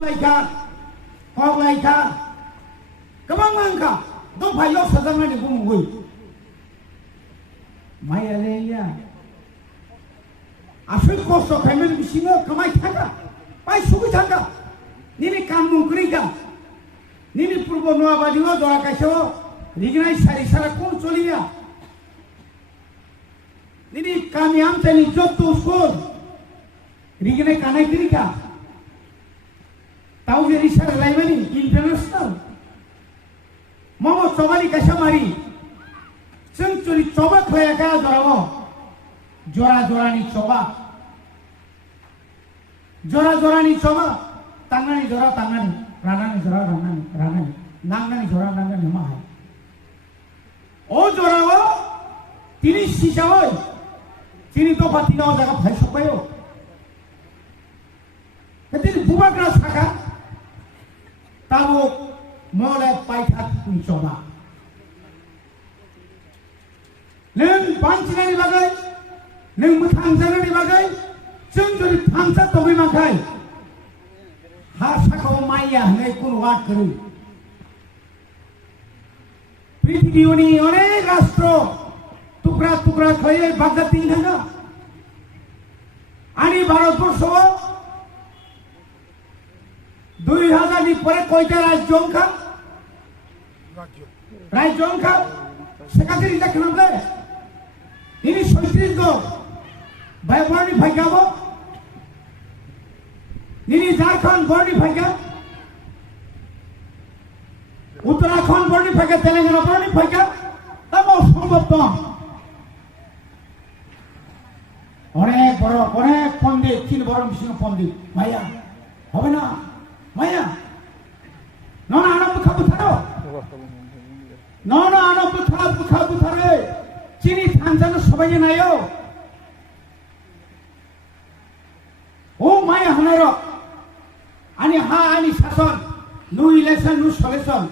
लाइका हक लाइका गोबां मांखा दंफायो साजांनानै बुंगोन मायालेया आसै खस्थ' खायमेन बिसिङो कमाय थांगा बाय सुबि थांगा निनि काम मुंक्रिगा निनि पूर्व नवाबादिनो दरा काइसो रिगनाय सारि सारा कोन चलिया निनि कामी आमचानि जत्तो स्कुल रिगनाय कानाय क्रिका ताऊ जेरी सारा लाइमानि इंटरनेशनल ममो चबानि कासामारि जों चुरि चबा खलायाखा जरावो जरा जरानि चबा जरा जरानि चबा तांनानि जरा तांनानि रानानि जरा रानानि नांनानि जरा नांनानि माहाय ओ जरावो तिनि सिसावै तिनि दफातिनाव जागा फायसबायो तिनि बुबाग्रा साखा ताबो मले पाइथा कुइचबा नों बांसिनानि बागै नों मोथांजानानि बागै जों जुदि थांसा तबै माखाय हा साखाव माइया होननाय कोन वाद करो पृथ्वीनि अनेक राष्ट्र टुकरा टुकरा खये बागदातिं थांगा आनी भारतबर्षआव 2000 नि परे कयटा राज्य अंखा राज्य अंखा सेकाते रिजा खालामले इनि 36 दं बायबरनि फायगाबो निनि झारखंड बरनि फायगा उत्तराखंड बरनि फायगा तेलेंगाना बरनि फायगा तब सम्भव दं अनेक बड़ अनेक पंडित 3 बड़ बिसिनो पंडित माया হবে না माया नना आना बुखा बुथारो नना आना बुखा बुथारे चिनी थांजानो सबाय नायो ओ माया हनारो आनी हा आनी शासन नु इलेक्शन नु सलेक्शन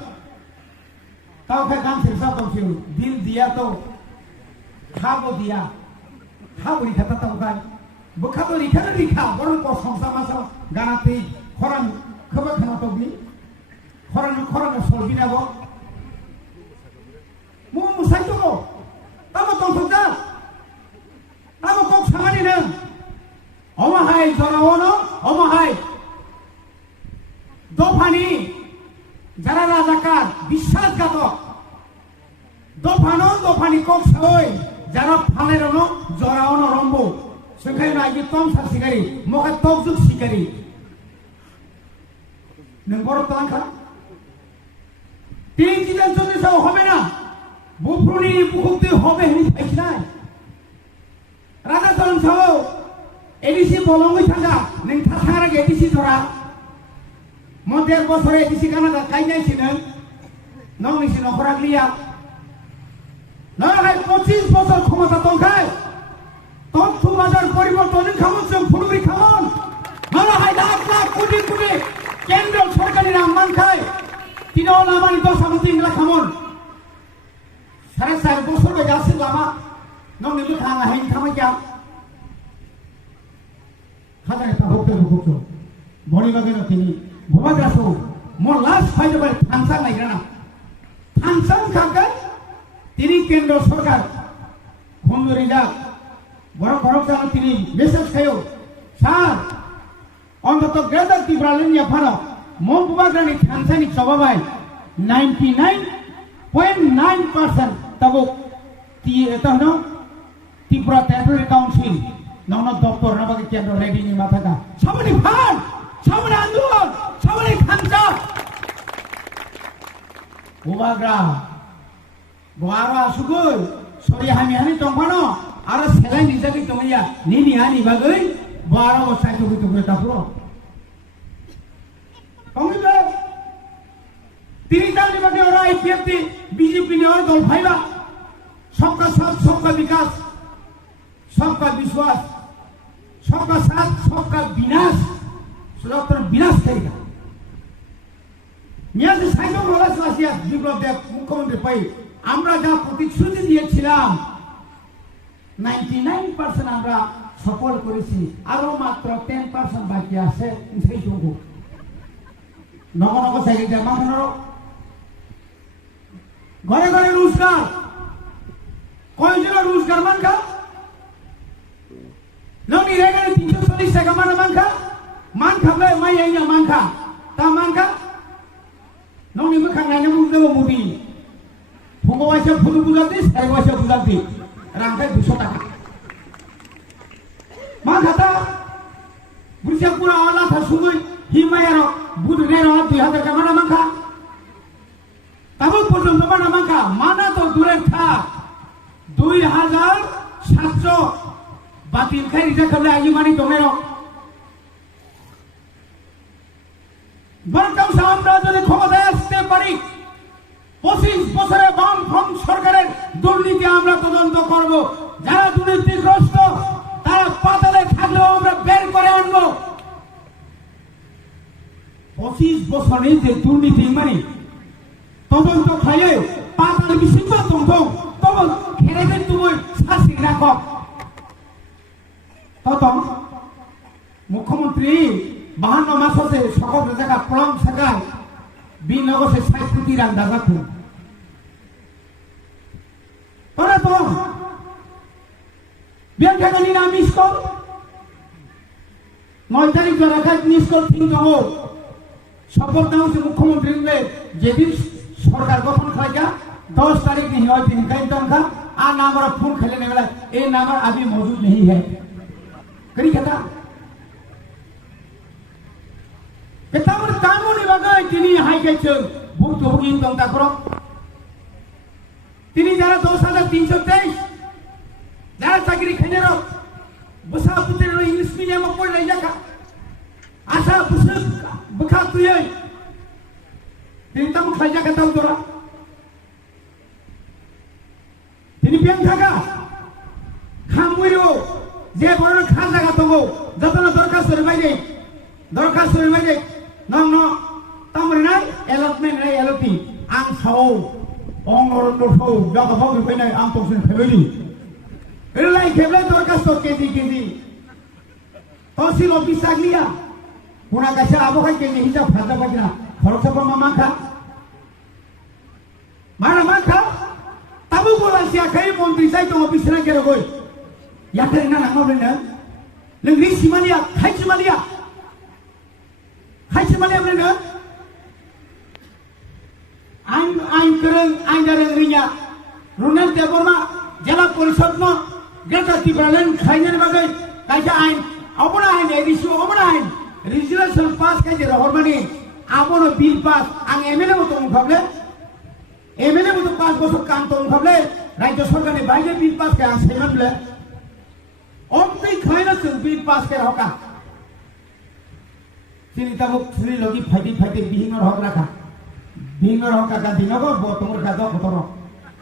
ताव का काम सिरसा तो फिर दिल दिया तो खाबो दिया खाबो रिखा ता गाय बुखा तो रिखा बरन को संसा मासा गानाते खरान खबर खाना तो भी खरान सोलबी नाबो मु मुसाइ तो ताबो तो सजा ताबो को सामानि न अमाहाय जरावनो अमाहाय दफानि जारा राजाकार বিশ্বাসঘাতক दफानि को सावै जारा फालेरनो जरावनो रम्बो सखाय नागि तम सासिगारि मखा तकजुक सिगारि नों बड़ तांखा तीन जिदान चल्लिसाव হবে না বুফরুনি বুকুতে হবে হিনি ফাইছনাই রাজা চরণ সাও এডিসি বলঙ্গই থাঙ্গা नों थाथारा एडिसि जरा मदेर बছরে एडिसि कानाडा काइनायसि नों निसि नखरा ग्लिया नहाय 25 বছর ক্ষমতা দंखाय তথ্য বাজার পরিবর্তন খামন जों फुलुरि खामन नहाय लाख लाख कोटी कोटी केंद्र सरकारनि नाम मानखाय तिनाव लामानि 10 आमति इंला खामन सारे 4 বছর बायगासि लामा नों निबो थाङा हाय थामा क्या हाजारे ताबोक बुकुचो बनि बागेनो तिनि भबाग्रासो मन लास फाइदो बाय थांसा नायग्राना थांसा खागोन तिनि केंद्र सरकार खमरिजा बरफ जाना तिनि मेसेज खायो सार अंतत ग्रेटर त्रिपुरानि फानो मबुबाग्रानि थांसानि चबाबाय 99.9% तबो एतनो त्रिपुरा टेरिटरी काउंसिल नौना दफ्तर नाबागे केंद्र रेडिनि माथाका सामनि फान सामनि आंदोलन सामनि खांसा बुबाग्रा बारा सुगै सरि हानि दंफानो आरो सेलाय निजानि दंया निनि हानि बागै बारा बसाय तो तापुरो कमिबे तिरितानि बागै ओरा आईपीएफटी बीजेपी ने और दल फाइबा सबका साथ सबका विकास सबका विश्वास सबका साथ सबका विनाश सुरक्षित विनाश करेगा নিয়াজি সাইকেল বলা সাসিয়া বিপ্লব দেব মুখ্যমন্ত্রী পাই আমরা যা প্রতিশ্রুতি দিয়েছিলাম 99% আমরা সফল করেছি আরো মাত্র 10% বাকি আছে সেই যোগ্য নগর নগর সাইকেল জামা খানোর ঘরে ঘরে রোজগার কয়জনের রোজগার মানখা ননি রেগারে 340 টাকা মানখা মানখাবলে মাই আইনা মানখা তা মানখা ননি মোখাंनायनो बुंदो मुदि फुङावसो फुलु बुजादि साइवासो बुजादि रांखाय 200 টাকা मानखाता बुरसियापुरा आला थासुगै हिमायार बुदनेर 2000 টাকা মানखा তাবো পর্যন্ত মানখা মানা তো দূরে থা 2700 বাতিল খাই রিজার্ভ আইনি মানি দমের বরকাম আমরা যদি ক্ষমতায় আসতে পারি 25 বছরে বামফ্রন্ট সরকারের দুর্নীতি আমরা তদন্ত করব যারা দুর্নীতিগ্রস্ত তারা পাতালে থাকলেও আমরা বের করে আনবো 25 বছরে যে দুর্নীতি মানে তদন্ত খাইয়ে পাতালে বিশিষ্ট তদন্ত তখন খেলে তুমি শাস্তি রাখো তখন মুখ্যমন্ত্রী 52 মাস হচ্ছে সকল জায়গা প্রম সাকায় বিনগসে 60 কোটি রাং দাজাতো তোরা তো বিয়াখানি না মিস কল 9 তারিখ রাখাত মিস কল ঠিক দङ শপথ নাও যে মুখ্যমন্ত্রী যেদিন সরকার গঠন খাইকা 10 तारीख नहीं हुआ दिन कहीं तो उनका आ नाम और फोन खेलने वाला ये नाम अभी मौजूद नहीं है करी कहता और कानूनी बगैर तिनी हाई के चल भूत होगी तुम तक करो तिनी जरा 2323 जरा चाकरी खेने रो बसा पुत्र रो इंग्लिश मीडियम में पढ़ रही जाका आशा पुस्तक बखा तू ये तिनी तम खाई जाका तम तोरा तिनी बियां थाका खामुयो जे बड़ खान जागा दङो जतन दरखास्त होबाय नंग न तमरनाय एलटमेन्ट रे एलटी आं साव अंगरन्द साव जागा बाव फैनाय आं तोसिन फैबायनि एलाय खेबले दरखास्त केजी तहसिल ऑफिस आगलिया पुना गासा आबोखाय केजी हिसाब फाजा बायना खरखबा माखा माखा ताबो बोलासिया खै मन्त्रि साइ दङ बिसना गेरगय याखैना नांगौनो नोंनि सिमालिया खायसिमालिया खायसिमालिया बुंनो आइन गोरों आइन गोरों रिया रुनेल देबरमा जिल्ला परिषद न गेटा तिब्रालेन खायनो बागै कायसा आइन अबना आइन एडिसि अबना आइन रेजुलेशन पास कायजे रहरमानि आबनो बिल पास आं एमएलए मत मुखाबले एमएलए मत 5 বছর কাম তো मुखाबले राज्य सरकारनि बायगे बिल पास के आं सेमानले অন্তই খায়না जों बिल पास के रहका চিনিতাবুক শ্রী লগি ফাইটি বিহীনৰ হক রাখা বিহীনৰ হক কাকা দিনগো বতমর কাজ কতর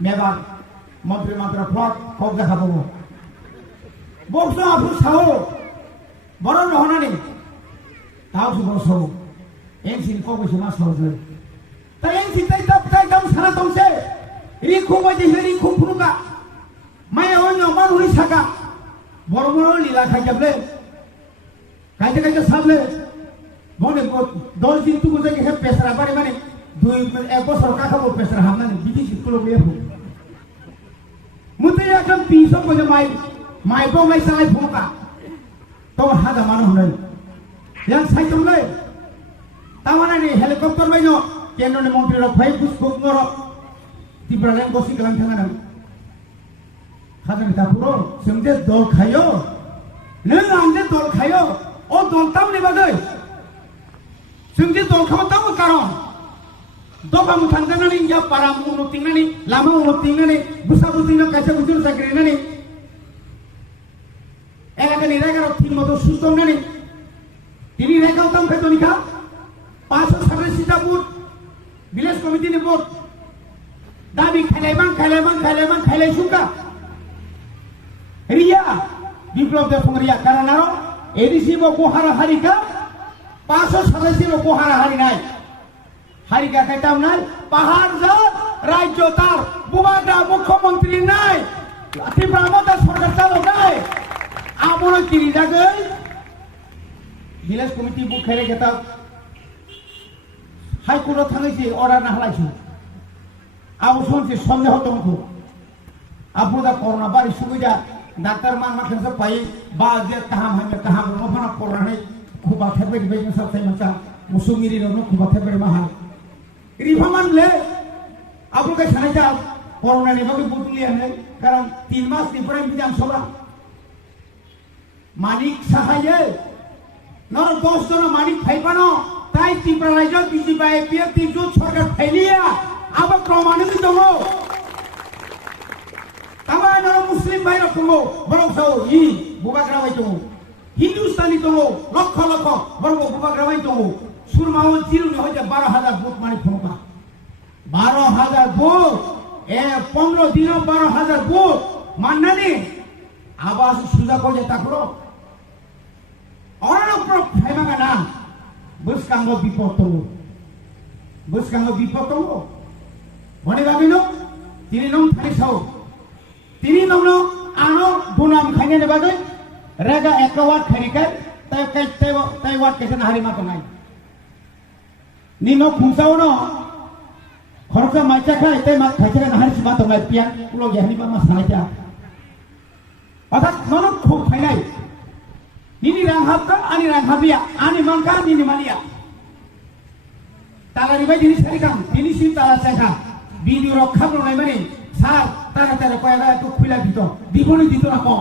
মেবা মন্ত্রী মাত্র ফ্লট কব দেখা পাবো বক্স আপু সাও বড় নহনানি তাও সুবর সব এনসিন কবসে মাস হজে তাই এনসি তাই দাম সারা তমসে রিখু মাঝে রিখু ফুনুকা মায়া অন্য মানুষ থাকা বড় বড় লীলা খাইজাবলে কাইতে সামলে মনে 10 দিন তুই বুঝে গেছে পেছরা বাড়ি মানে 1 বছর কাকাবো পেছরা হামনানি বিদেশি কুলো মেয়ে মুতে একদম 300 বজে মাই বংলাই সালাই ফুকা তো হাদা মানুষ নাই yang sai tumle tawana ni helikopter bayo কেন্দ্র মন্ত্রী রক ভাই পুষ্পক নরক তিব্রালেন বসি গলান থাঙ্গানা খাজানি তাপুরো जोंदे दल खायो नों आंदे दल खायो ओ दल तामनि बागै जोंदे दल खावताबो कारण दबा मुथांगानानि या पारा मुनुतिंनानि लामा मुनुतिंनानि बुसाबुतिनो कायसा बुजुर साग्रिनानि एलाकानि रायगाराव थिन मतो सुस्तंनानि तिनि रायगाव तामखै दनिखा 587 बुथ विलेज कमिटिनि बुथ दाबि खायलाय सुका रिया বিপ্লব দেশং রিয়া কারণ আরো এডিসি বকো হারিকা 587 বকো হারি নাই হারিকা কাইতাম নাই পাহাড় যা রাজ্য তার বুবাদা মুখ্যমন্ত্রী নাই ত্রিপুরা সরকার চালক নাই আমনো কিরি জাগৈ ভিলেজ কমিটি বুক খেলে গেতা हाइकोर्टआव थांनायसै अर्डार नाहलायसै आबो सोनसे सन्देह दंखौ आबो दा करना बारि सुबिदा डाक्टर मान माखनसे पाइ बा जे काहाम हामे काहाम नफाना करनानै खुबा थेबे दिबे नसा थाइ मानसा मुसुमिरि नो खुबा थेबे माहा रिफामान ले आबो के सानायता करना नि बागै बुदुलियानै कारण 3 मास निफ्राय बिदान सभा मानिक साहाये नर 10 জন मानिक फाइबानो তাই ত্রিপুরা রাজ্য বিজেপি এপিএফ তিনজন সরকার ফেলিয়া আবার প্রমাণিত দङ তামাই নর মুসলিম ভাই রকম বরংসো ই বুবাগ্রাবাই দङ হিন্দুস্তানি দङ লক্ষ লক্ষ বরং বুবাগ্রাবাই দङ সুরমাও জিরুনি হইতে 12,000 ভোট মানে ফোনকা 12,000 ভোট 15 দিন 12,000 ভোট মাননানি আবাস সুজা করে তাকলো অরণ উপর ফাইমাগা না Buskango bipoto, buskango bipoto. Bani bagino, tini nom thaisau, tini nom no ano bunam khane ne bagai, raga ekawat khanikai, tai wat kesan hari makanai. Nino pusau no, khorka maca khai, tai mak khacha na hari sima tongai pian, ulo jahani ba masalaja. Otak nono khub khanai. Nini ranghabka, ani ranghabia, ani mangka, nini malia. Tala ribai dini sarikam, dini sim tala seka. Video rokha bro nai mani, sar tala tala koya gaya tu khila dito. Diboni dito na ko.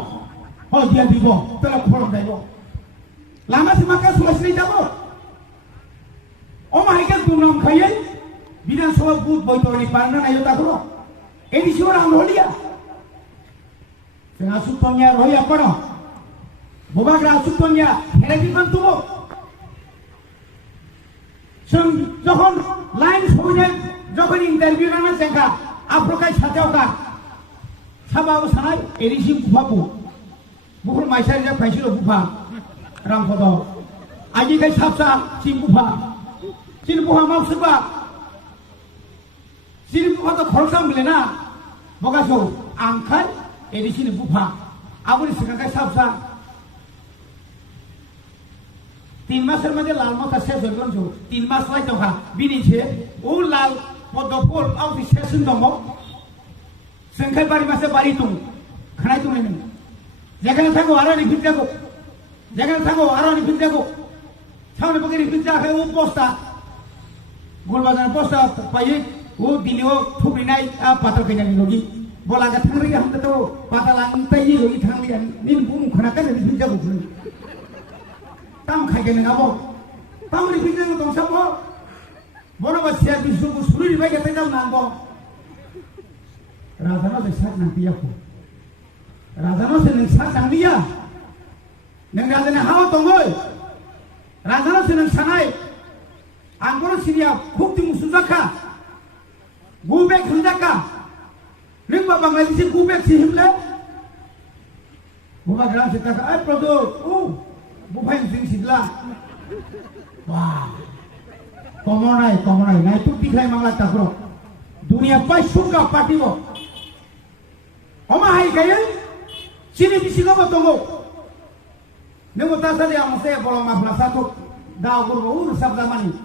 Oh dia dibo, tala khulom daibo. Lama si maka sumasri jabo. Oma haikan tunam khayai. Bidan soba booth boitori parna na yota kuro. Edi siwa amrolia. Senga sutonya roya kono. Bubagra sutonya heregi bantubo. Sung যখন line সবুজে যখন interview Rana চেঙ্গা আফ্রিকায় সাজাওকা সাবাও সানাই এরিসিম কুফাপু বুকুর মাইসারি যা ফাইছিল বুফা রামপদ আইজিকাই সাবসা সিম বুফা scene বুফা মাউসবা scene বুফা তো খরসাম বলে না বগাসো আংখাই এরিসিন বুফা আবুরি সিকাকাই সাবসা 3 মাসের মধ্যে লাল মতা শেষ হয়ে গেল 3 মাস লাই তো বিনিছে ও লাল পদ্মফুল আউটি শেষ দङ সংখ্যায় বাড়ি মাসে বাড়ি তুম খানাই তুমি নেই যেখানে থাকো আরো রিপিট দেখো যেখানে থাকো আরো রিপিট দেখো সামনে পক্ষে রিপিট দেখে ও বস্তা গোলবাজার বস্তা পাইয়ে ও দিনেও থুবি নাই পাথর কিনে লগি বলাগা থাংরি হামতে তো পাতা লাংতাই লগি থাংরি নিন বুম খানাকে রিপিট যাবো tam khai gene ngabo tam ri pijang tong sabo bono ba sia bisu bu suri ri bae tedam nangbo razano se sak nang tiya ko razano se nang sak nang dia nang razane hawa tongoi razano se nang sanai angoro siria khukti musuzaka gube khundaka rimba bangladeshi gube sihimle buba gram se taka ai prodo bukan sing sidla, wah, komonai, naik tuh tiga emang lah takro, dunia pas suka party bo, oma hai kaya, sini bisi kau tunggu, nemu tasa dia masih bolong mafla satu, dah guru sabda mani,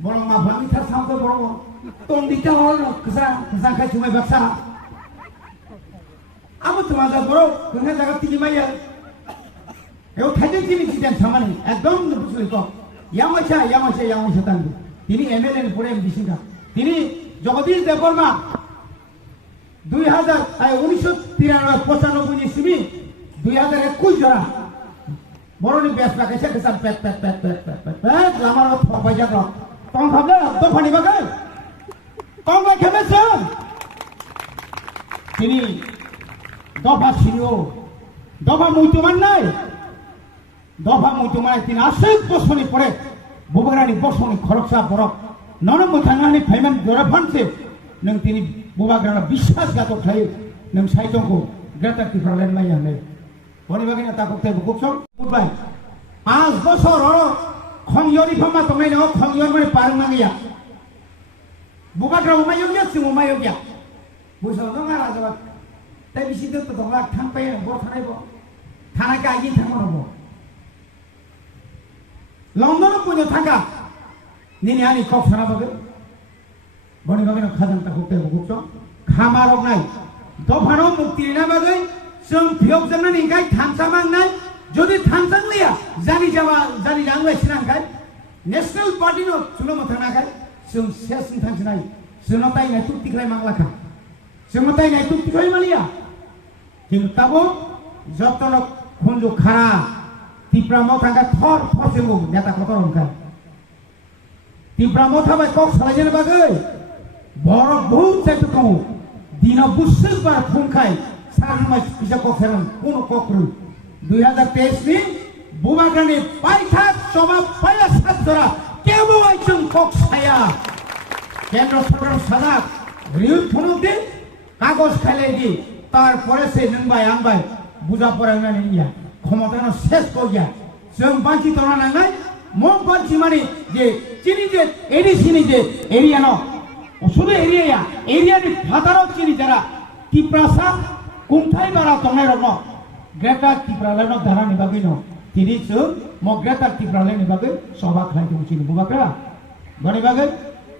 bolong mafla mitra sampai bolong, tong dikawal kesan kai cuma baksa, apa tuh masa bro, kena jaga tinggi maya. Eu tadi kini kita sama ni, ekdom betul itu. Yang macam tangguh. Ini MLA ni pura MDC ka. Ini Jagadish Devarma 1993 sini 2021 jara. Baru ni biasa pakai saya kesan pet. Lama lo baca kau. Tong kau tu pani bagai. Tong kau kemesan. Ini doa sirio, doa muncul mana? দফা মুজুমায় 3 বছরনি পরে বুবাগ্রানি বছরনি খরকসা বরক নরম থানানি ফাইমান জরাফানসে নং তিনি বুবাগ্রানা বিশ্বাসঘাতক খাই নং সাইতংকো greater টিফারলেন মাইয়ানে বনিবাগিনা তাকতে বুকসং Bubai 5 বছর খংয়রি ফামা তমাই ন খংয়র মানে পারং নাগিয়া বুবাগ্রা উমায়গিয়া সিং উমায়গিয়া বুঝাও নঙা রাজবা তাই বিসিদ তো দংলা থাংপাই বড় থানাইব থানাকে Eygi থাংবো London punya tangga, nini ani kok sana bagai boni bagai no khadang tak hukte hukso khamarok nai dofano mukti na bagai जों भियक जंना निगाय थांसामां नाय जदि थांसां लिया जानि जावा जानि लांबाय सिनांखाय नेशनल पार्टी नो चुलम थानाखाय जों सेसनि थांसनाय जोंना ताइनाय तुक्तिखलाय मांलाखा जोंना ताइनाय तुक्तिखलाय मालिया किन्तु ताबो जतन खुनजु खारा तिप्रामो थांगा थर फसेमु नेता कतरंखा तिप्रामो थाबाय कक सालायजेन बागै बर बहुत जायतु दिना बुसुल बार फुंखाय सारनाय बिजा कखेरन कोनो कखरु 2023 नि बुबाग्रानि पाइथा सभा पाइला सातरा केबो आइचों कक साया केंद्र सरकार सादाक रिउट फनोदि कागज खाइलायदि तारपरे से नंबाय आंबाय बुजा परायनानै इया क्षमतानो शेष कइया जों बांचि तोना नांगाय मो बांचि माने जे चिनि जे एडिसिनि जे एरिया न शुद्ध एरिया नि फातारो चिनि जरा तिप्रासा कुंथाय बारा तंगाय रनो ग्रेटर तिप्रालेनो धारानि बागै न तिनिसो म ग्रेटर तिप्रालेनि बागै सभा खालाय दंसिनि बुबाग्रा बनि बागै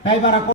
ताइ बारा